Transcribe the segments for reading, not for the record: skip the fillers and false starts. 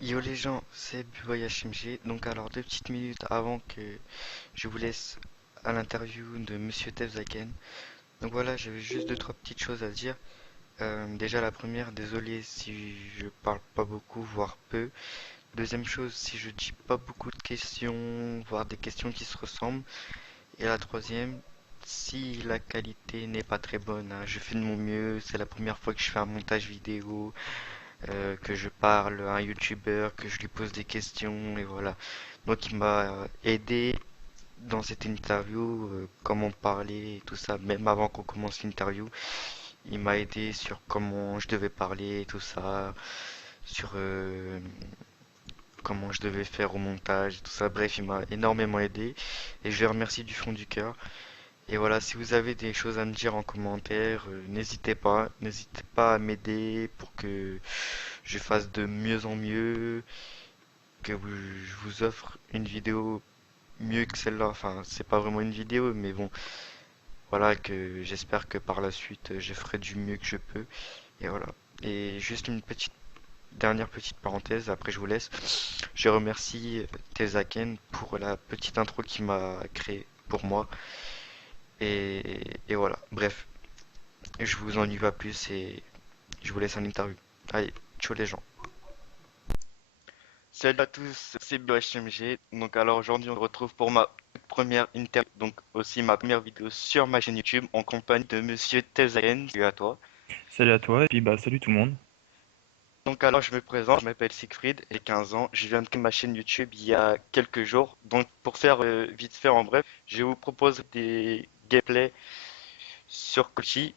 Yo les gens, c'est Voyage MG. Donc alors 2 petites minutes avant que je vous laisse à l'interview de Monsieur Tevzaken. Donc voilà, j'avais juste 2 3 petites choses à dire. Déjà la première, désolé si je parle pas beaucoup, voire peu. Deuxième chose, si je dis pas beaucoup de questions, voire des questions qui se ressemblent. Et la troisième, si la qualité n'est pas très bonne, hein, je fais de mon mieux. C'est la première fois que je fais un montage vidéo, que je parle à un youtubeur, que je lui pose des questions, et voilà. Donc il m'a aidé dans cette interview, comment parler et tout ça, même avant qu'on commence l'interview. Il m'a aidé sur comment je devais parler et tout ça, sur comment je devais faire au montage et tout ça. Bref, il m'a énormément aidé et je le remercie du fond du cœur. Et voilà, si vous avez des choses à me dire en commentaire, n'hésitez pas à m'aider pour que je fasse de mieux en mieux, je vous offre une vidéo mieux que celle-là. Enfin, c'est pas vraiment une vidéo, mais bon, voilà, que j'espère que par la suite, je ferai du mieux que je peux. Et voilà. Et juste une dernière petite parenthèse, après je vous laisse. Je remercie Tezaken pour la petite intro qu'il m'a créée pour moi. Et voilà. Bref, je vous ennuie pas plus et je vous laisse en interview. Allez, ciao les gens. Salut à tous, c'est BioHMG. Donc alors aujourd'hui on se retrouve pour ma première interview, donc aussi ma première vidéo sur ma chaîne YouTube en compagnie de Monsieur Tezaken. Salut à toi. Salut à toi, et puis bah salut tout le monde. Donc alors je me présente, je m'appelle Siegfried, j'ai 15 ans, je viens de créer ma chaîne YouTube il y a quelques jours. Donc pour faire vite fait en bref, je vous propose des gameplays sur Kochi,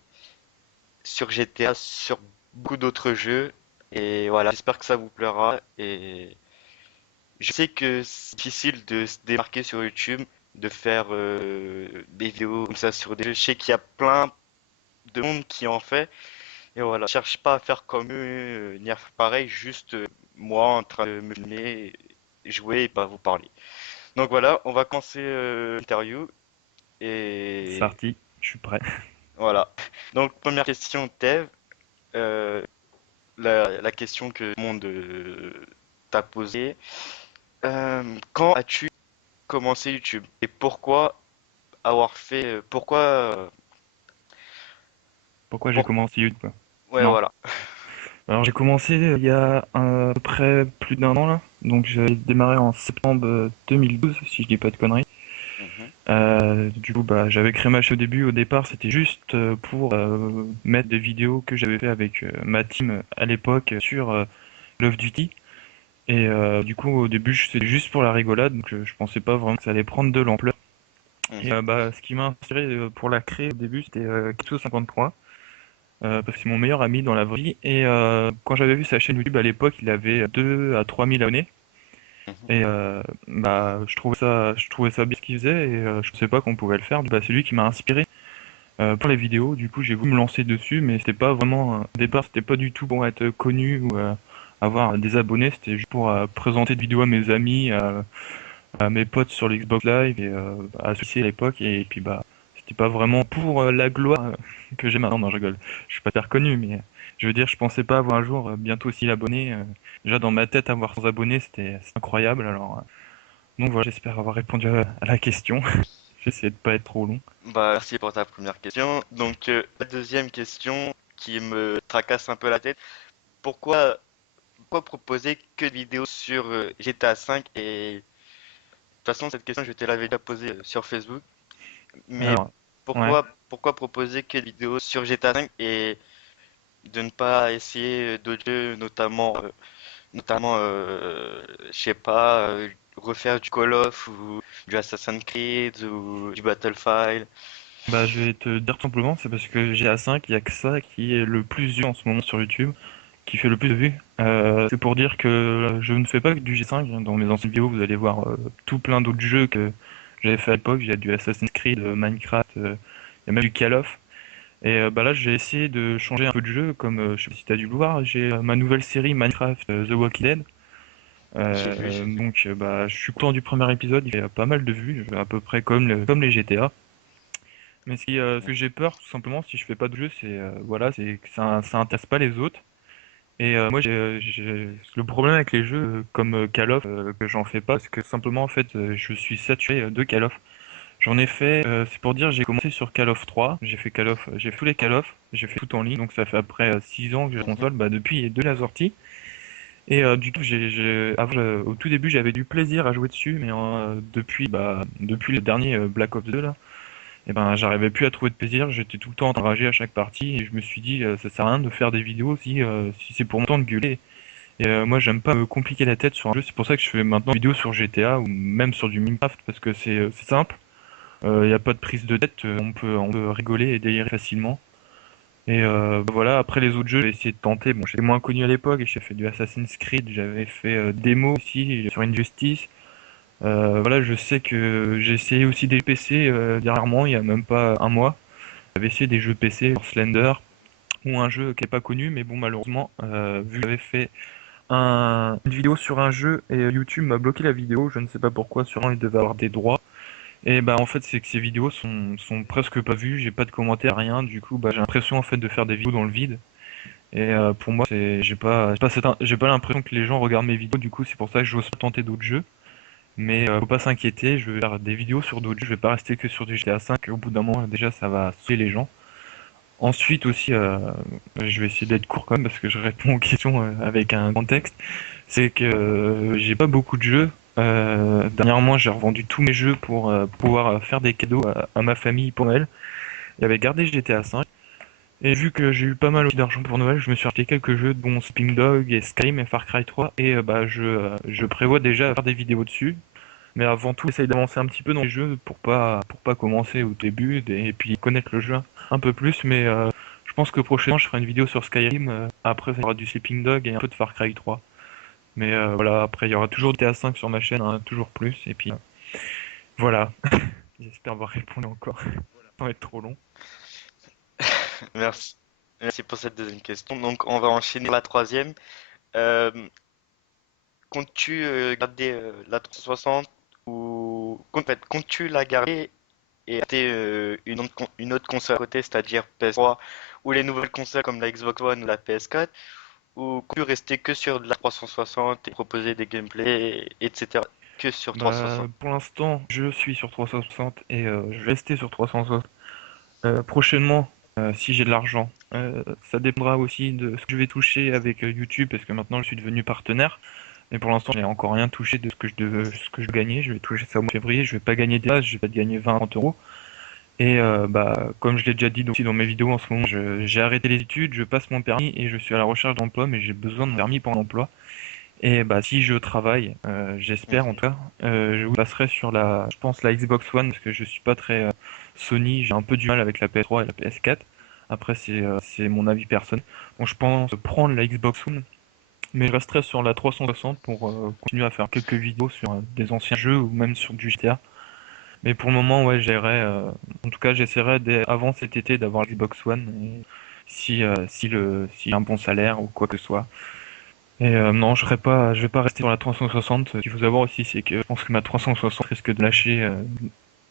sur GTA, sur beaucoup d'autres jeux. Et voilà, j'espère que ça vous plaira. Et je sais que c'est difficile de se démarquer sur YouTube, de faire des vidéos comme ça sur des jeux. Je sais qu'il y a plein de monde qui en fait. Et voilà, je cherche pas à faire comme eux, ni à faire pareil, juste moi en train de me filmer, jouer et pas vous parler. Donc voilà, on va commencer l'interview. C'est Et parti, je suis prêt. voilà. Donc première question, Tev. Euh, la question que tout le monde t'a posée. Quand as-tu commencé YouTube et pourquoi avoir fait pourquoi Pourquoi j'ai pour commencé YouTube, quoi. ouais Non. voilà. Alors j'ai commencé il y a à peu près plus d'un an là. Donc j'ai démarré en septembre 2012, si je dis pas de conneries. Mhm, Du coup bah j'avais créé ma chaîne au début, au départ c'était juste pour mettre des vidéos que j'avais fait avec ma team à l'époque sur Call of Duty. Et du coup au début c'était juste pour la rigolade, donc je pensais pas vraiment que ça allait prendre de l'ampleur. Et mhm, bah ce qui m'a inspiré pour la créer au début c'était Kito53. Parce que c'est mon meilleur ami dans la vraie vie. Et quand j'avais vu sa chaîne YouTube à l'époque, il avait 2 à 3 000 abonnés. mhm. Et bah, je trouvais ça bien ce qu'il faisait et je pensais pas qu'on pouvait le faire. Bah, c'est lui qui m'a inspiré pour les vidéos. Du coup, j'ai voulu me lancer dessus, mais c'était pas vraiment. Au départ, c'était pas du tout pour être connu ou avoir des abonnés. C'était juste pour présenter des vidéos à mes amis, à mes potes sur l'Xbox Live et associés à l'époque. Et puis bah, c'était pas vraiment pour la gloire que j'ai maintenant. Non, je rigole. Je suis pas très reconnu, mais je veux dire, je pensais pas avoir un jour bientôt 6 000 abonnés. Déjà dans ma tête, avoir 100 abonnés, c'est incroyable. Alors, donc voilà, j'espère avoir répondu à la question. J'essaie de pas être trop long. Bah merci pour ta première question. Donc la deuxième question qui me tracasse un peu la tête, pourquoi proposer que des vidéos sur GTA 5 et de toute façon cette question je te l'avais déjà posée sur Facebook, mais Alors, ouais. pourquoi proposer que des vidéos sur GTA 5 et de ne pas essayer d'autres jeux, notamment, je sais pas, refaire du Call of ou du Assassin's Creed ou du Battlefield. Bah, je vais te dire tout simplement, c'est parce que GA5, il y a que ça qui est le plus vu en ce moment sur YouTube, qui fait le plus de vues. C'est pour dire que je ne fais pas que du G5. Dans mes anciennes vidéos, vous allez voir tout plein d'autres jeux que j'avais fait à l'époque. J'ai du Assassin's Creed, Minecraft, il y a même du Call of. Et bah là, j'ai essayé de changer un peu de jeu, comme je sais pas si t'as dû le voir, j'ai ma nouvelle série Minecraft The Walking Dead. J'ai vu. Donc bah, je suis content du premier épisode, il fait pas mal de vues, à peu près comme les GTA. Mais ce que j'ai peur, tout simplement, si je fais pas de jeu, voilà, c'est que ça intéresse pas les autres. Et moi, j'ai le problème avec les jeux comme Call of, que j'en fais pas, parce que simplement, en fait, je suis saturé de Call of. J'en ai fait, c'est pour dire, j'ai commencé sur Call of 3, j'ai fait Call of, j'ai fait tous les Call of, j'ai fait tout en ligne, donc ça fait après 6 ans que j'ai la Mhm. console, bah depuis de la sortie. Et du coup, au tout début, j'avais du plaisir à jouer dessus, mais depuis le dernier Black Ops 2 là, et ben, j'arrivais plus à trouver de plaisir. J'étais tout le temps enragé à chaque partie, et je me suis dit, ça sert à rien de faire des vidéos si c'est pour mon temps de gueuler. Et moi, j'aime pas me compliquer la tête sur un jeu. C'est pour ça que je fais maintenant des vidéos sur GTA ou même sur du Minecraft parce que c'est simple. Il n'y a pas de prise de tête. On peut rigoler et délirer facilement. Et voilà, après les autres jeux, j'ai essayé de tenter. Bon, j'étais moins connu à l'époque et j'ai fait du Assassin's Creed, j'avais fait démo aussi sur Injustice. Voilà, je sais que j'ai essayé aussi des PC dernièrement, il y a même pas un mois. J'avais essayé des jeux PC, genre Slender, ou un jeu qui est pas connu, mais bon, malheureusement, vu que j'avais fait une vidéo sur un jeu et YouTube m'a bloqué la vidéo, je ne sais pas pourquoi, sûrement il devait avoir des droits. Et bah en fait c'est que ces vidéos sont presque pas vues, j'ai pas de commentaires, rien, du coup bah j'ai l'impression en fait de faire des vidéos dans le vide. Et pour moi j'ai pas l'impression que les gens regardent mes vidéos, du coup c'est pour ça que j'ose pas tenter d'autres jeux. Mais faut pas s'inquiéter, je vais faire des vidéos sur d'autres jeux, je vais pas rester que sur du GTA 5, au bout d'un moment déjà ça va saouler les gens. Ensuite aussi, je vais essayer d'être court quand même parce que je réponds aux questions avec un contexte. C'est que j'ai pas beaucoup de jeux. Dernièrement, j'ai revendu tous mes jeux pour pouvoir faire des cadeaux à ma famille pour Noël. J'avais gardé GTA 5. Et vu que j'ai eu pas mal aussi d'argent pour Noël, je me suis acheté quelques jeux, dont Spring Dog et Skyrim et Far Cry 3. Et bah, je prévois déjà faire des vidéos dessus. Mais avant tout, j'essaye d'avancer un petit peu dans les jeux pour pas commencer au début et puis connaître le jeu un peu plus. Mais je pense que prochainement, je ferai une vidéo sur Skyrim. Après, ça y aura du Sleeping Dog et un peu de Far Cry 3. Mais voilà, après, il y aura toujours GTA 5 sur ma chaîne, hein, toujours plus. Et puis voilà, j'espère avoir répondu encore. Ça va être trop long. Merci. Merci pour cette deuxième question. Donc, on va enchaîner la troisième. Euh, Comptes-tu garder la 360 ou en fait, comptes-tu la garder et acheter une autre console à côté, c'est-à-dire PS3 ou les nouvelles consoles comme la Xbox One ou la PS4, ou comptes-tu rester que sur la 360 et proposer des gameplays, etc. que sur Bah, 360? pour l'instant, je suis sur 360 et je vais rester sur 360. Prochainement, si j'ai de l'argent, ça dépendra aussi de ce que je vais toucher avec YouTube, parce que maintenant je suis devenu partenaire. Mais pour l'instant, j'ai encore rien touché de ce que je gagnais. Je vais toucher ça au mois de février. Je vais pas gagner des bases, je vais pas gagner 20-30 euros. Et bah, comme je l'ai déjà dit aussi dans mes vidéos en ce moment, j'ai arrêté les études, je passe mon permis et je suis à la recherche d'emploi, mais j'ai besoin de mon permis pour l'emploi. Et bah, si je travaille, j'espère en Mhm. tout cas, je passerai sur je pense la Xbox One parce que je suis pas très Sony, j'ai un peu du mal avec la PS3 et la PS4. Après, c'est mon avis personnel. Donc je pense prendre la Xbox One, mais je resterai sur la 360 pour continuer à faire quelques vidéos sur des anciens jeux ou même sur du GTA. Mais pour le moment, ouais, en tout cas, j'essaierai avant cet été d'avoir la Xbox One et s'il y a un bon salaire ou quoi que ce soit. Et non, je vais pas rester sur la 360. Ce qu'il faut savoir aussi, c'est que je pense que ma 360 risque de lâcher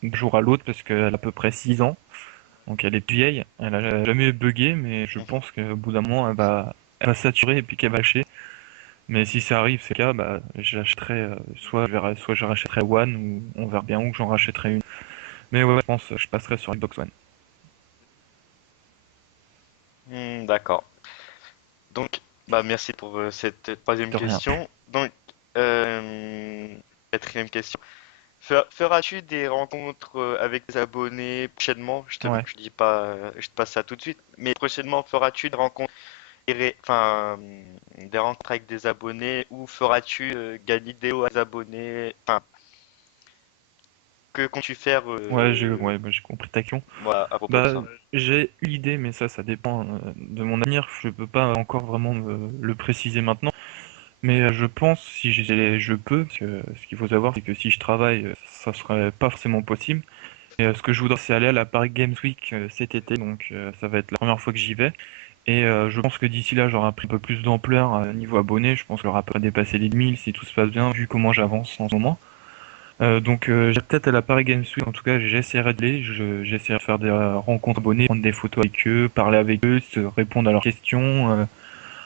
d'un jour à l'autre parce qu'elle a à peu près 6 ans. Donc elle est vieille, elle a jamais bugué, mais je Mhm. pense qu'au bout d'un moment, elle va saturer et puis qu'elle va lâcher. Mais si ça arrive, c'est le cas, bah, j'achèterai, soit je rachèterai One ou on verra bien où j'en rachèterai une. Mais ouais, je pense que je passerai sur Xbox One. D'accord. Donc, bah, merci pour cette troisième De rien. question. Donc, quatrième question. Feras-tu des rencontres avec des abonnés prochainement? Ouais. Je dis pas, je te passe ça tout de suite. Mais prochainement, feras-tu des rencontres, enfin, des rencontres avec des abonnés ou feras-tu gagner des hauts à des abonnés? Enfin, que comptes-tu faire Ouais, bah, j'ai compris ta question. voilà, à propos de Bah, ça? j'ai une idée, mais ça dépend de mon avenir. Je peux pas encore vraiment le préciser maintenant. Mais je pense, je peux, parce que ce qu'il faut savoir, c'est que si je travaille, ça serait pas forcément possible. Et ce que je voudrais, c'est aller à la Paris Games Week cet été, donc ça va être la première fois que j'y vais. Et je pense que d'ici là, j'aurai pris un peu plus d'ampleur niveau abonnés. Je pense que j'aurai pas dépassé les 1000 si tout se passe bien, vu comment j'avance en ce moment. J'ai peut-être à la Paris Games Week, en tout cas j'essaierai d'aller, j'essaierai de faire des rencontres abonnés, prendre des photos avec eux, parler avec eux, répondre à leurs questions.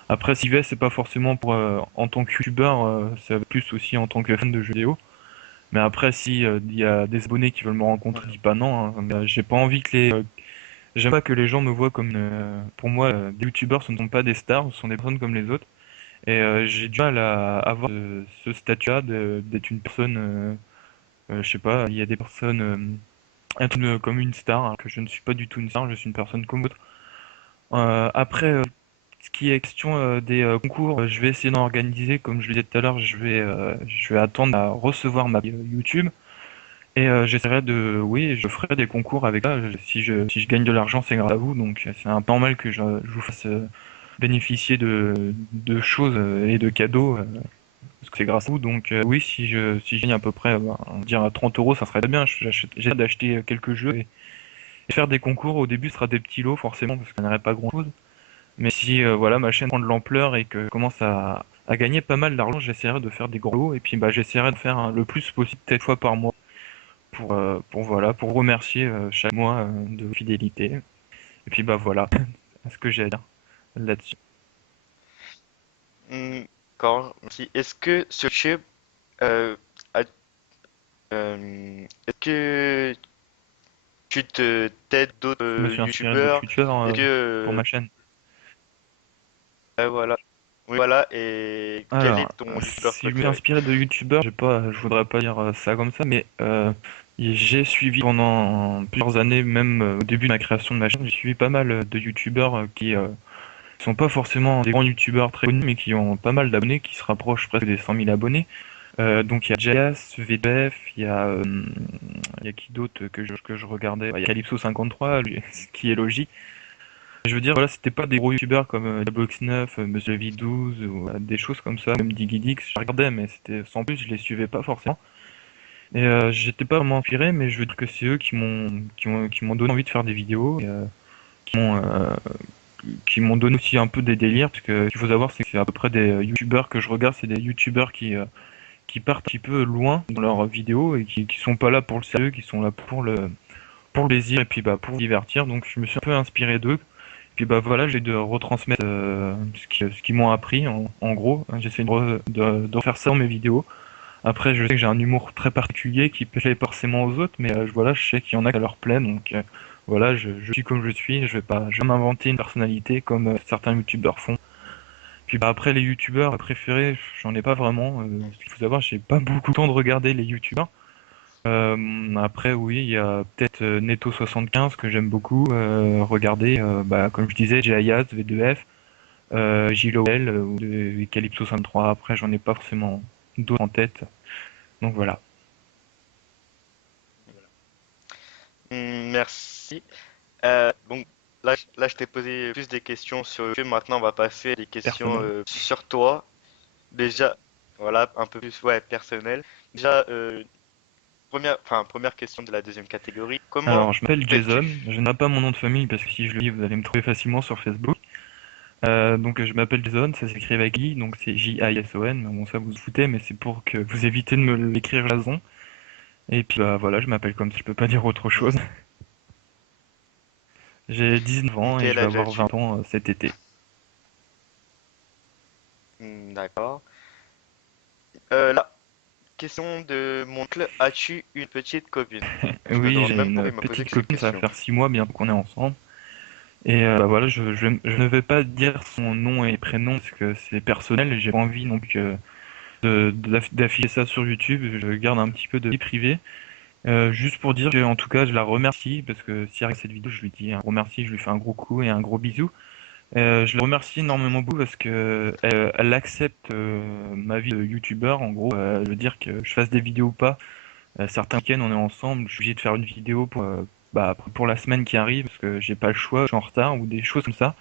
Après, si j'y vais, c'est pas forcément pour en tant que youtubeur, c'est plus aussi en tant que fan de jeux vidéo. Mais après, si il y a des abonnés qui veulent me rencontrer, je dis pas non, hein. J'ai pas envie que j'aime pas que les gens me voient comme pour moi, des youtubeurs ce ne sont pas des stars, ce sont des personnes comme les autres. Et j'ai du mal à avoir ce statut-là d'être une personne, je sais pas, il y a des personnes être comme une star, alors que je ne suis pas du tout une star, je suis une personne comme d'autres. Après, ce qui est question des concours, je vais essayer d'en organiser, comme je le disais tout à l'heure, je vais attendre à recevoir ma YouTube. Et j'essaierai de, oui, je ferai des concours avec ça. Si je gagne de l'argent, c'est grâce à vous, donc c'est un peu normal que je vous fasse bénéficier de choses et de cadeaux, parce que c'est grâce à vous. Donc oui, si je gagne à peu près, on va dire à 30 euros, ça serait bien. J'ai hâte d'acheter quelques jeux et faire des concours. Au début, ce sera des petits lots forcément, parce qu'il n'y en aurait pas grand-chose. Mais si voilà, ma chaîne prend de l'ampleur et que je commence à gagner pas mal d'argent, j'essaierai de faire des gros lots et puis bah j'essaierai de faire le plus possible, peut-être fois par mois pour voilà, pour remercier chaque mois de fidélité. Et puis bah voilà, ce que j'ai à dire là-dessus. D'accord, merci. Est-ce que sur YouTube, euh, as- est-ce que tu te t'aides d'autres Je me suis inspiré de youtubeurs? youtubeurs Est-ce que pour ma chaîne. voilà, oui, voilà. Et quel Alors, est ton youtubeur si je me suis préféré? inspiré de youtubeurs, je voudrais pas dire ça comme ça, mais j'ai suivi pendant plusieurs années, même au début de ma création de ma chaîne, j'ai suivi pas mal de youtubeurs qui sont pas forcément des grands youtubeurs très connus, mais qui ont pas mal d'abonnés, qui se rapprochent presque des 100 000 abonnés. Donc il y a Jayas, VDF, il y a qui d'autre que je regardais? Il y a Calypso53, lui, ce qui est logique. Je veux dire, voilà, c'était pas des gros youtubeurs comme Diablox9, Monsieur V12 ou des choses comme ça, même DigiDix, je regardais, mais c'était sans plus, je les suivais pas forcément. Et j'étais pas vraiment inspiré, mais je veux dire que c'est eux qui m'ont donné envie de faire des vidéos, et, qui m'ont donné aussi un peu des délires, parce que ce qu'il faut savoir, c'est que c'est à peu près des youtubeurs que je regarde, c'est des youtubeurs qui partent un petit peu loin dans leurs vidéos et qui sont pas là pour le sérieux, qui sont là pour le plaisir et puis bah pour divertir. Donc je me suis un peu inspiré d'eux. Puis bah voilà, j'ai de retransmettre ce qu'ils m'ont appris en gros. J'essaie de refaire ça dans mes vidéos. Après, je sais que j'ai un humour très particulier qui plaît pas forcément aux autres, mais voilà, je sais qu'il y en a qui leur plaît, donc voilà, je suis comme je suis. Je vais m'inventer une personnalité comme certains youtubeurs font. Puis bah après les youtubeurs préférés, j'en ai pas vraiment. Ce qu'il faut savoir, j'ai pas beaucoup de temps de regarder les youtubeurs. Après oui, il y a peut-être Netto75 que j'aime beaucoup regarder. Bah, comme je disais, j'ai Ayaz, V2F, JLOL ou Calypso53. Après j'en ai pas forcément d'autres en tête. Donc voilà. Merci. Bon, là, je t'ai posé plus des questions sur YouTube. Maintenant, on va passer à des questions Personnel. sur toi. Déjà, voilà, un peu plus, ouais, personnel. Déjà, première question de la deuxième catégorie. Comment Alors je m'appelle Jason. fais-tu? Je n'ai pas mon nom de famille parce que si je le dis, vous allez me trouver facilement sur Facebook. Donc je m'appelle Jason, ça s'écrit avec I, donc c'est J-I-S-O-N. Bon ça vous vous foutez, mais c'est pour que vous évitez de me l'écrire Jason. Et puis bah voilà, je m'appelle comme ça, je peux pas dire autre chose. J'ai 19 ans et je Quel vais âge avoir as-tu? 20 ans cet été. D'accord. La question de mon oncle, as-tu une petite copine? Je me Oui, demande j'ai même pourquoi une il m'a posé petite cette copine, ça va question. faire 6 mois bien qu'on est ensemble. Et bah voilà, je ne vais pas dire son nom et prénom parce que c'est personnel et j'ai pas envie non plus d'afficher ça sur YouTube. Je garde un petit peu de vie privée. Juste pour dire que, en tout cas, je la remercie parce que si elle regarde cette vidéo, je lui dis un gros merci, je lui fais un gros coup et un gros bisou. Je la remercie énormément beaucoup parce que elle accepte ma vie de youtubeur. En gros, elle veut dire que je fasse des vidéos ou pas. Certains week-ends, on est ensemble, je suis obligé de faire une vidéo pour la semaine qui arrive parce que j'ai pas le choix, je suis en retard ou des choses comme ça.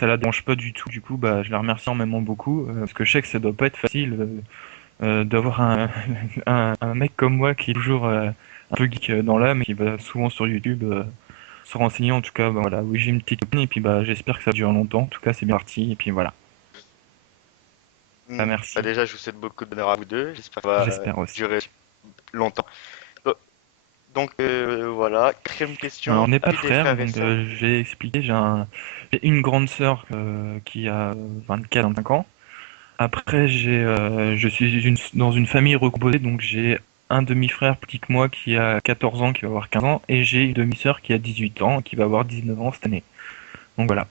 Ça la dérange pas du tout. Du coup, bah, je la remercie énormément beaucoup parce que je sais que ça doit pas être facile d'avoir un mec comme moi qui est toujours un peu geek dans l'âme et qui va souvent sur YouTube se renseigner. En tout cas, bah, voilà, oui, j'ai une petite copine et puis bah, j'espère que ça dure longtemps. En tout cas, c'est bien parti et puis voilà. Bah, Bah merci, déjà, je vous souhaite beaucoup de bonheur à vous deux. J'espère que ça va j'espère aussi. durer longtemps. Do- Donc voilà, quatrième Alors, question, on n'est pas as-tu des frères, frères et donc sœurs? j'ai expliqué, j'ai une grande sœur qui a 24-25 ans. Après, je suis dans une famille recomposée, donc j'ai un demi-frère petit que moi qui a 14 ans, qui va avoir 15 ans, et j'ai une demi-sœur qui a 18 ans, qui va avoir 19 ans cette année. Donc voilà.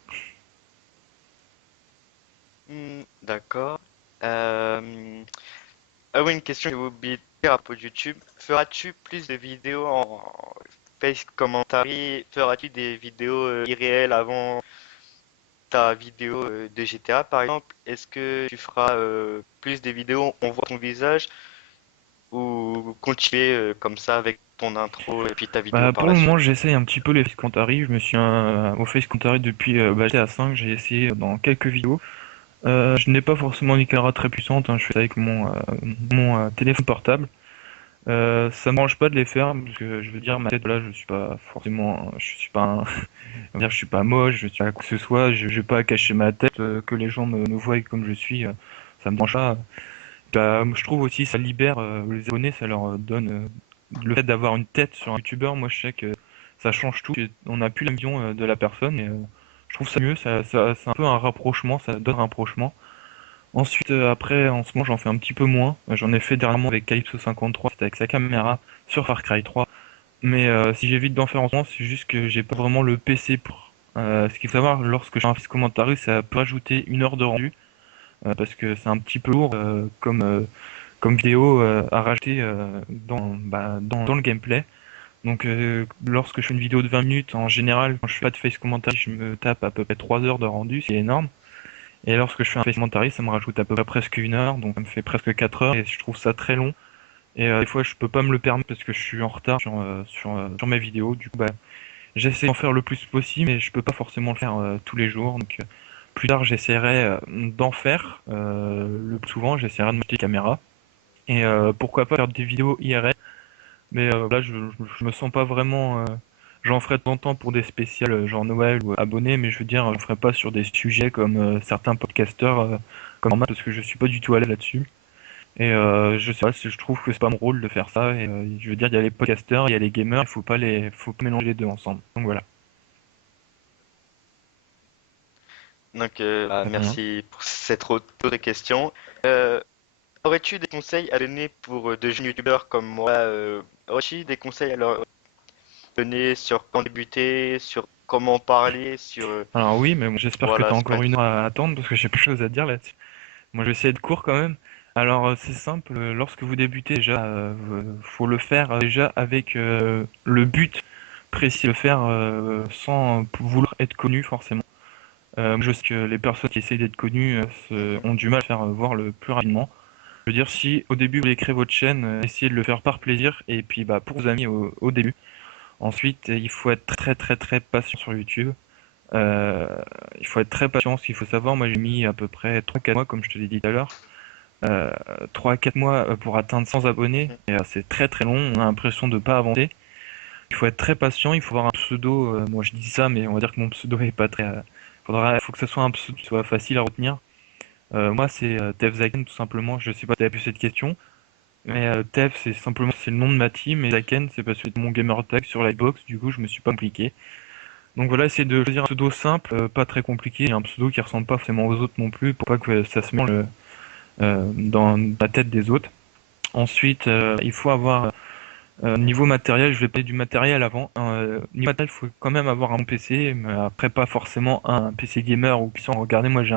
D'accord. Euh, Ah oui, une question que j'ai oublié de dire à propos de YouTube. Feras-tu plus de vidéos en face commentary? Feras-tu des vidéos irréelles avant ta vidéo de GTA par exemple? Est-ce que tu feras plus des vidéos où on voit ton visage ou continuer comme ça avec ton intro et puis ta vidéo Bah, par pour le la moment, suite? j'essaye un petit peu les Face Comptari. Je me suis au Face Comptari depuis GTA 5. J'ai essayé dans quelques vidéos. Je n'ai pas forcément une caméra très puissante, hein. Je fais ça avec mon téléphone portable. Ça me dérange pas de les faire parce que je veux dire ma tête là, je suis pas forcément, je suis pas, on va dire, je suis pas moche, je suis pas quoi que ce soit. Je vais pas cacher ma tête, que les gens me voient comme je suis. Ça me dérange pas. Bah, je trouve aussi ça libère les abonnés, ça leur donne le fait d'avoir une tête sur un youtubeur. Moi, je sais que ça change tout. On n'a plus la vision de la personne et je trouve ça mieux. C'est un peu un rapprochement, ça donne un rapprochement. Ensuite, après, en ce moment, j'en fais un petit peu moins. J'en ai fait dernièrement avec Calypso 53, c'était avec sa caméra sur Far Cry 3. Mais si j'évite d'en faire en ce moment, c'est juste que j'ai pas vraiment le PC pour. Ce qu'il faut savoir, lorsque je fais un commentaire, ça peut ajouter 1 heure de rendu parce que c'est un petit peu lourd comme vidéo à rajouter dans le gameplay. Donc lorsque je fais une vidéo de 20 minutes, en général, quand je fais pas de face commentary, je me tape à peu près 3 heures de rendu, c'est énorme. Et lorsque je fais un face commentary, ça me rajoute à peu près presque 1 heure, donc ça me fait presque 4 heures, et je trouve ça très long. Et des fois, je peux pas me le permettre parce que je suis en retard sur mes vidéos. Du coup, bah, j'essaie d'en faire le plus possible, mais je peux pas forcément le faire tous les jours. Donc plus tard, j'essaierai d'en faire. Le plus souvent, j'essaierai de monter une caméra. Et pourquoi pas faire des vidéos IRL. Mais là, je me sens pas vraiment. J'en ferai de temps en temps pour des spéciales genre Noël ou abonnés, mais je veux dire, je ferai pas sur des sujets comme certains podcasteurs comme moi, parce que je suis pas du tout à l'aise là-dessus. Et je sais pas, je trouve que c'est pas mon rôle de faire ça. Et je veux dire, il y a les podcasteurs, il y a les gamers, faut pas mélanger les deux ensemble. Donc voilà. Donc De rien. merci pour cette retour de questions. Euh, Aurais-tu des conseils à donner pour de jeunes youtubeurs comme moi? Aurais-tu des conseils à leur donner sur comment débuter, sur comment parler, sur Alors oui, mais bon, j'espère que voilà, t'as c'est quoi? encore 1 heure à attendre parce que j'ai plus de choses à dire là-dessus. Moi, je vais essayer de court quand même. Alors, c'est simple, lorsque vous débutez, déjà, faut le faire déjà avec le but précis, le faire sans vouloir être connu forcément. Je sais que les personnes qui essayent d'être connues Mhm, ont du mal à faire voir le plus rapidement. Je veux dire, si au début vous voulez créer votre chaîne, essayez de le faire par plaisir et puis bah, pour vos amis au début. Ensuite, il faut être très très très patient sur YouTube. Euh, il faut être très patient, ce qu'il faut savoir, moi j'ai mis à peu près 3-4 mois, comme je te l'ai dit tout à l'heure, 3 à 4 mois pour atteindre 100 abonnés, mhm. et c'est très très long, on a l'impression de ne pas avancer. Il faut être très patient, il faut avoir un pseudo, moi je dis ça, mais on va dire que mon pseudo est pas très... il faut que ce soit un pseudo qui soit facile à retenir. Moi c'est Tevzaken tout simplement, je sais pas si tu as pu cette question, mais Tev c'est simplement c'est le nom de ma team, et Zaken c'est parce que c'est mon gamer tag sur Livebox, du coup je me suis pas compliqué. Donc voilà, essayez de choisir un pseudo simple, pas très compliqué, et un pseudo qui ressemble pas forcément aux autres non plus, pour pas que ça se mélange dans la tête des autres. Ensuite, il faut avoir niveau matériel, je vais parler du matériel avant. Niveau matériel, il faut quand même avoir un bon PC, mais après pas forcément un PC gamer ou puissant. Regardez, moi j'ai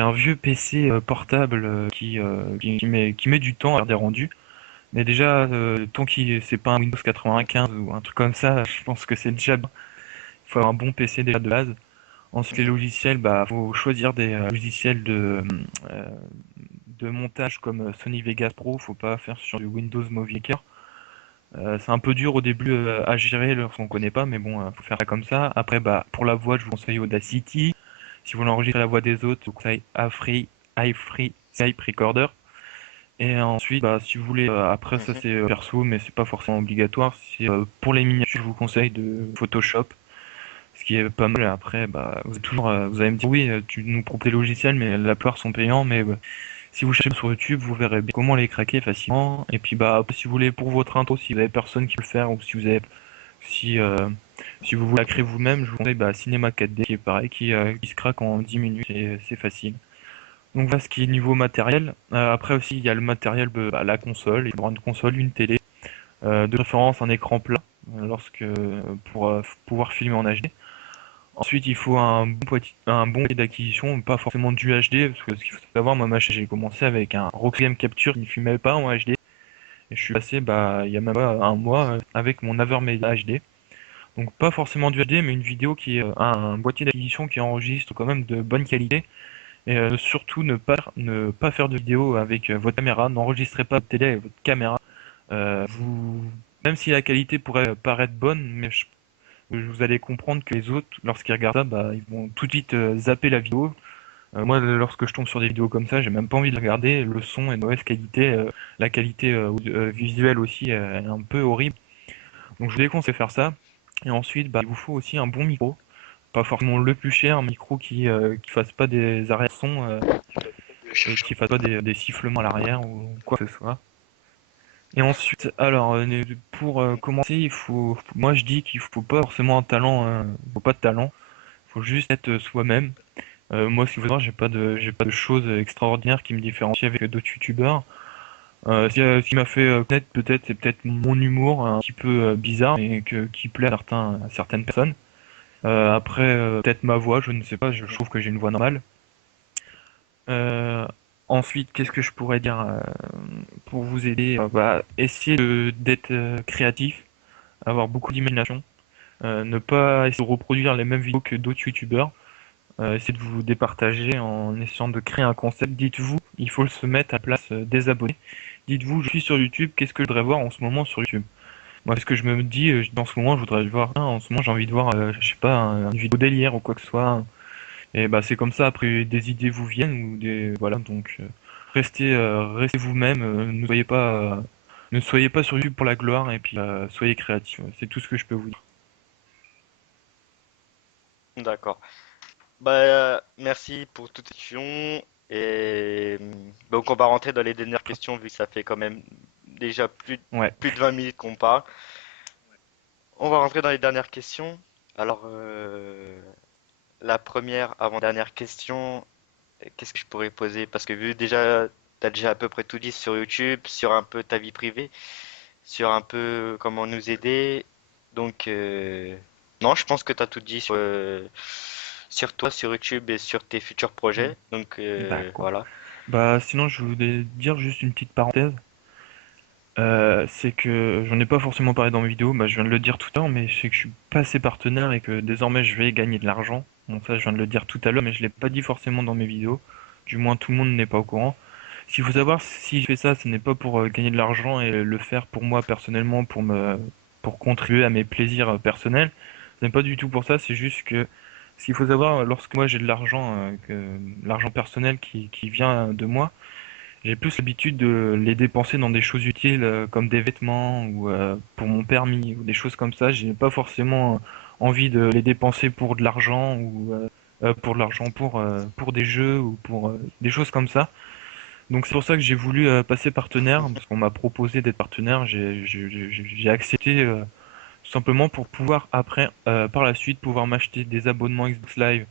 un vieux PC portable qui met du temps à faire des rendus. Mais déjà, tant qu'il c'est pas un Windows 95 ou un truc comme ça, je pense que c'est déjà bien. Il faut avoir un bon PC déjà de base. Ensuite, les Mhm. logiciels, bah, faut choisir des logiciels euh, de montage comme Sony Vegas Pro. Faut pas faire sur du Windows Movie Maker. C'est un peu dur au début à gérer lorsqu'on connaît pas, mais bon, faut faire ça comme ça. Après, bah, pour la voix, je vous conseille Audacity. Si vous voulez enregistrer la voix des autres, je vous conseille iFree Skype Recorder. Et ensuite, bah, si vous voulez, après ça Mhm. c'est perso, mais c'est pas forcément obligatoire. Pour les miniatures, je vous conseille de Photoshop, ce qui est pas mal. Après, bah, vous allez me dire, oui, tu nous proposes des logiciels, mais la plupart sont payants. Mais Si vous cherchez sur YouTube, vous verrez bien comment les craquer facilement. Et puis bah si vous voulez pour votre intro, si vous avez personne qui peut le faire ou si si vous voulez la créer vous-même, je vous conseille Cinema 4D qui est pareil, qui se craque en 10 minutes et c'est facile. Donc voilà ce qui est niveau matériel. Après aussi il y a le matériel, la console, il y aura une console, une télé, de référence un écran plat lorsque pour pouvoir filmer en HD. Ensuite, il faut un bon boîtier d'acquisition, pas forcément du HD, parce que ce qu'il faut savoir, moi, j'ai commencé avec un Requiem Capture qui ne filmait pas en HD, et je suis passé, il y a même pas un mois, avec mon Avermedia HD. Donc pas forcément du HD, mais une vidéo un boîtier d'acquisition qui enregistre quand même de bonne qualité, et surtout ne pas faire de vidéo avec votre caméra, n'enregistrez pas votre télé avec votre caméra. Vous, même si la qualité pourrait paraître bonne, mais vous allez comprendre que les autres, lorsqu'ils regardent ça, ils vont tout de suite zapper la vidéo. Moi, lorsque je tombe sur des vidéos comme ça, j'ai même pas envie de regarder. Le son est de mauvaise qualité, la qualité visuelle aussi est un peu horrible. Donc, je vous déconseille de faire ça. Et ensuite, il vous faut aussi un bon micro, pas forcément le plus cher, un micro qui fasse pas des arrière-sons et qui fasse pas des sifflements à l'arrière ou quoi que ce soit. Et ensuite, alors, pour commencer, moi je dis qu'il faut pas forcément un talent, faut pas de talent, faut juste être soi-même. Moi, si vous voulez, j'ai pas de choses extraordinaires qui me différencient avec d'autres youtubeurs. Ce qui m'a fait connaître peut-être, c'est peut-être mon humour un petit peu bizarre et qui plaît à certaines personnes. Après, peut-être ma voix, je ne sais pas, je trouve que j'ai une voix normale. Euh, Ensuite, qu'est-ce que je pourrais dire pour vous aider? Essayez d'être créatif, avoir beaucoup d'imagination, ne pas essayer de reproduire les mêmes vidéos que d'autres youtubeurs. Essayez de vous départager en essayant de créer un concept. Dites-vous, il faut se mettre à la place des abonnés. Dites-vous, je suis sur YouTube, qu'est-ce que je voudrais voir en ce moment sur YouTube? Moi, ce que je me dis, en ce moment, je voudrais voir, en ce moment, j'ai envie de voir, je sais pas, une vidéo délire ou quoi que ce soit. Et c'est comme ça, après, des idées vous viennent ou voilà, donc, restez vous-même, ne soyez pas sur YouTube pour la gloire et puis, soyez créatifs. C'est tout ce que je peux vous dire. D'accord. Merci pour toute cette question. Et donc, on va rentrer dans les dernières questions, vu que ça fait quand même déjà Ouais. plus de 20 minutes qu'on parle. On va rentrer dans les dernières questions. Alors, la première, avant-dernière question, qu'est-ce que je pourrais poser? Parce que vu déjà, tu as déjà à peu près tout dit sur YouTube, sur un peu ta vie privée, sur un peu comment nous aider. Donc, non, je pense que tu as tout dit sur toi, sur YouTube et sur tes futurs projets. Donc, D'accord. voilà. Sinon, je voulais dire juste une petite parenthèse. C'est que j'en ai pas forcément parlé dans mes vidéos, je viens de le dire tout à l'heure, mais c'est que je suis passé partenaire et que désormais je vais gagner de l'argent. Bon, ça, je viens de le dire tout à l'heure, mais je l'ai pas dit forcément dans mes vidéos. Du moins, tout le monde n'est pas au courant. Ce qu'il faut savoir, si je fais ça, ce n'est pas pour gagner de l'argent et le faire pour moi personnellement, pour contribuer à mes plaisirs personnels. Ce n'est pas du tout pour ça, c'est juste que ce qu'il faut savoir, lorsque moi j'ai de l'argent, l'argent personnel qui vient de moi, j'ai plus l'habitude de les dépenser dans des choses utiles comme des vêtements ou pour mon permis ou des choses comme ça. J'ai pas forcément envie de les dépenser pour de l'argent ou pour de l'argent pour des jeux ou pour des choses comme ça. Donc c'est pour ça que j'ai voulu passer partenaire parce qu'on m'a proposé d'être partenaire. J'ai accepté tout simplement pour pouvoir après par la suite pouvoir m'acheter des abonnements Xbox Live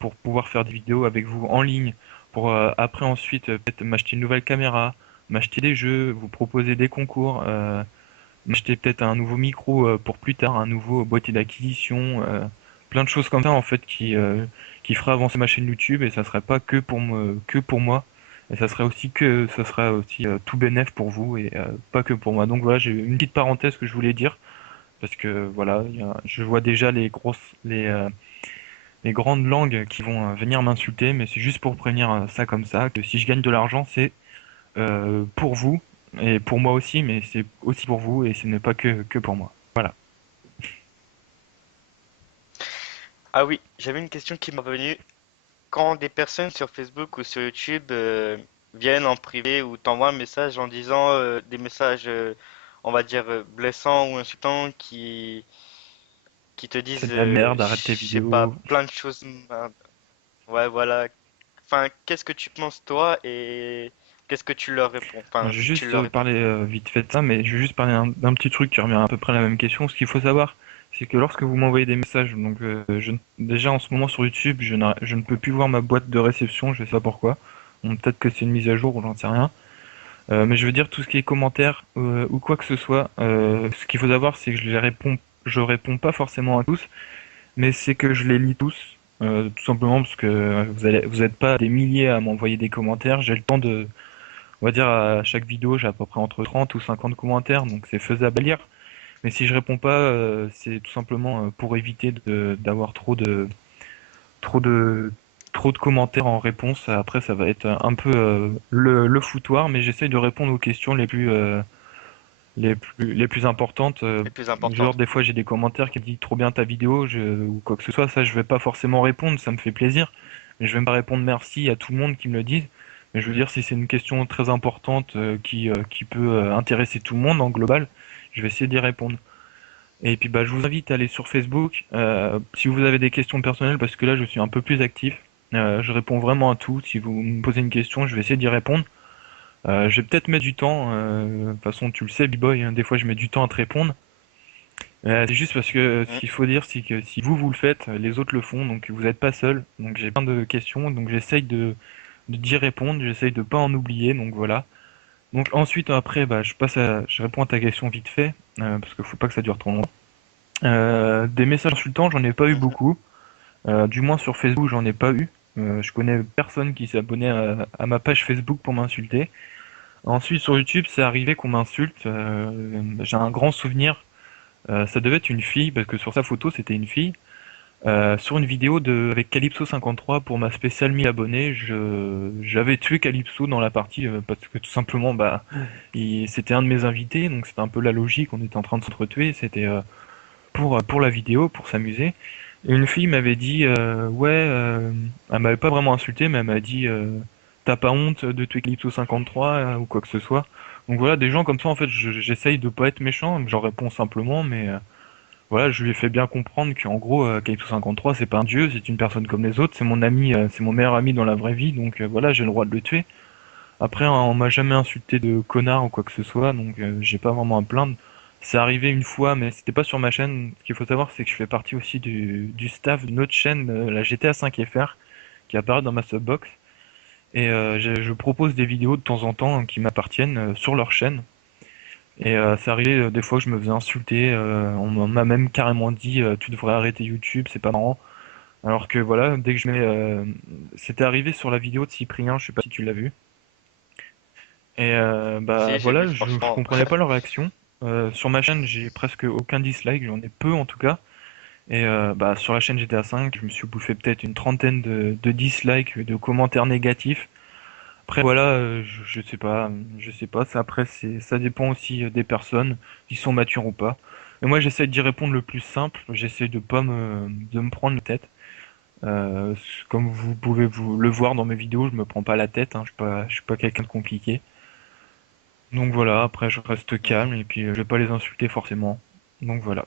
pour pouvoir faire des vidéos avec vous en ligne, pour après ensuite peut-être m'acheter une nouvelle caméra, m'acheter des jeux, vous proposer des concours, m'acheter peut-être un nouveau micro pour plus tard, un nouveau boîtier d'acquisition, plein de choses comme ça en fait qui fera avancer ma chaîne YouTube et ça serait pas que pour moi. Et ça sera aussi tout bénéf pour vous et pas que pour moi. Donc voilà, j'ai une petite parenthèse que je voulais dire parce que voilà, je vois déjà les grandes langues qui vont venir m'insulter, mais c'est juste pour prévenir ça comme ça, que si je gagne de l'argent, c'est pour vous, et pour moi aussi, mais c'est aussi pour vous, et ce n'est pas que pour moi. Voilà. Ah oui, j'avais une question qui m'est revenue. Quand des personnes sur Facebook ou sur YouTube viennent en privé ou t'envoient un message en disant des messages, on va dire, blessants ou insultants qui te C'est disent, de la merde, je arrête tes sais pas, vidéos. plein de choses. Ouais, voilà. enfin, qu'est-ce que tu penses toi et qu'est-ce que tu leur réponds? Alors, Enfin, je vais si tu juste leur réponds. parler vite fait de ça, mais je vais juste parler d'un petit truc qui revient à peu près à la même question. Ce qu'il faut savoir, c'est que lorsque vous m'envoyez des messages, donc déjà en ce moment sur YouTube, je ne peux plus voir ma boîte de réception, je sais pas pourquoi. Bon, peut-être que c'est une mise à jour ou j'en sais rien. Mais je veux dire tout ce qui est commentaires ou quoi que ce soit. Ce qu'il faut savoir, c'est que je réponds pas forcément à tous, mais c'est que je les lis tous. Tout simplement parce que vous êtes pas des milliers à m'envoyer des commentaires. J'ai le temps on va dire à chaque vidéo, j'ai à peu près entre 30 ou 50 commentaires, donc c'est faisable à lire. Mais si je réponds pas, c'est tout simplement pour éviter d'avoir trop de, trop de commentaires en réponse. Après, ça va être un peu le foutoir, mais j'essaye de répondre aux questions les plus importantes. Les plus Genre, importantes. des fois, j'ai des commentaires qui disent trop bien ta vidéo ou quoi que ce soit. Ça, je vais pas forcément répondre, ça me fait plaisir. Mais je vais pas répondre merci à tout le monde qui me le dise. Mais je veux dire, si c'est une question très importante qui peut intéresser tout le monde en global, je vais essayer d'y répondre. Et puis bah, je vous invite à aller sur Facebook. Si vous avez des questions personnelles, parce que là je suis un peu plus actif, je réponds vraiment à tout. Si vous me posez une question, je vais essayer d'y répondre. Je vais peut-être mettre du temps. De toute façon, tu le sais, B-Boy, hein, des fois je mets du temps à te répondre. C'est juste parce que ce Mm. qu'il faut dire, c'est que si vous le faites, les autres le font, donc vous n'êtes pas seul. Donc j'ai plein de questions, donc j'essaye d'y répondre, j'essaye de pas en oublier, donc voilà. Donc ensuite, après, bah, je réponds à ta question vite fait, parce qu'il faut pas que ça dure trop longtemps. Des messages insultants, j'en ai pas eu Mhm. beaucoup. Du moins sur Facebook, j'en ai pas eu. Je connais personne qui s'est abonné à ma page Facebook pour m'insulter. Ensuite, sur YouTube, c'est arrivé qu'on m'insulte. J'ai un grand souvenir. Ça devait être une fille, parce que sur sa photo, c'était une fille. Sur une vidéo avec Calypso 53 pour ma spéciale 1000 abonnés, j'avais tué Calypso dans la partie parce que tout simplement, bah, c'était un de mes invités, donc c'était un peu la logique. On était en train de s'entretuer. C'était pour la vidéo, pour s'amuser. Et une fille m'avait dit, ouais, elle m'avait pas vraiment insulté, mais elle m'a dit, t'as pas honte de tuer Calypso 53 ou quoi que ce soit. Donc voilà, des gens comme ça, en fait, j'essaye de pas être méchant, j'en réponds simplement, mais voilà, je lui ai fait bien comprendre qu'en gros, Calypso 53, c'est pas un dieu, c'est une personne comme les autres, c'est mon ami, c'est mon meilleur ami dans la vraie vie, donc voilà, j'ai le droit de le tuer. Après, on m'a jamais insulté de connard ou quoi que ce soit, donc j'ai pas vraiment à me plaindre. C'est arrivé une fois, mais c'était pas sur ma chaîne. Ce qu'il faut savoir, c'est que je fais partie aussi du staff d'une autre chaîne, la GTA 5 FR, qui apparaît dans ma subbox. Et je propose des vidéos de temps en temps qui m'appartiennent sur leur chaîne. Et c'est arrivé des fois que je me faisais insulter. On m'a même carrément dit tu devrais arrêter YouTube, c'est pas marrant. Alors que voilà, dès que je mets, c'était arrivé sur la vidéo de Cyprien, je sais pas si tu l'as vu. Et bah Si, j'ai vu, voilà, je franchement. comprenais pas leur réaction. Sur ma chaîne, j'ai presque aucun dislike, j'en ai peu en tout cas. Et bah sur la chaîne GTA V, je me suis bouffé peut-être une trentaine de dislikes, de commentaires négatifs. Après voilà, je sais pas. Ça dépend aussi des personnes, qui sont matures ou pas. Et moi j'essaie d'y répondre le plus simple. J'essaie de me prendre la tête. Euh, Comme vous pouvez le voir dans mes vidéos, je me prends pas la tête. Hein, je suis pas quelqu'un de compliqué. Donc voilà, après je reste Mhm. calme et puis je vais pas les insulter forcément. Donc voilà.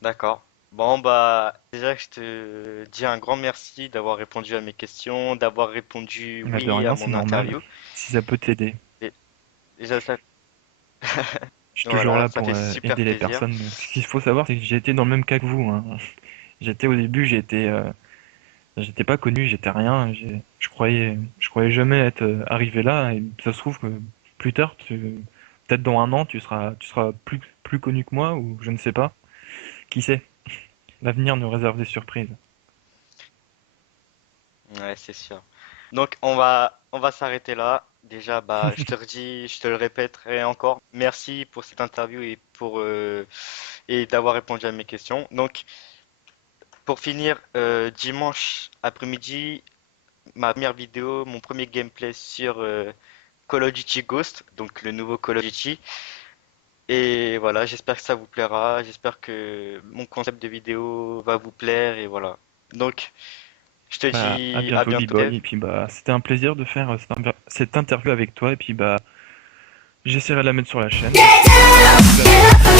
D'accord. Bon, bah, déjà que je te dis un grand merci d'avoir répondu à mes questions, d'avoir répondu Bah, de oui à rien, c'est mon normal. interview. Si ça peut t'aider, Et déjà, ça, je suis toujours voilà, là ça pour fait super aider les plaisir. personnes. Ce qu'il faut savoir, c'est que j'ai été dans le même cas que vous, hein. J'étais au début, j'étais pas connu, j'étais rien. Je croyais jamais être arrivé là. Et ça se trouve que plus tard, peut-être dans un an, tu seras plus connu que moi ou je ne sais pas. Qui sait? L'avenir nous réserve des surprises. Ouais, c'est sûr. Donc, on va s'arrêter là. Déjà, bah, je te redis, je te le répéterai encore. Merci pour cette interview et et d'avoir répondu à mes questions. Donc, pour finir, dimanche après-midi, ma première vidéo, mon premier gameplay sur Call of Duty Ghost, donc le nouveau Call of Duty. Et voilà, j'espère que ça vous plaira. J'espère que mon concept de vidéo va vous plaire. Et voilà. Donc, je te Bah, à dis à bientôt, bientôt, Dev. B-Boy. Et puis, bah, c'était un plaisir de faire cette interview avec toi. Et puis, bah, j'essaierai de la mettre sur la chaîne. Et puis, à plus.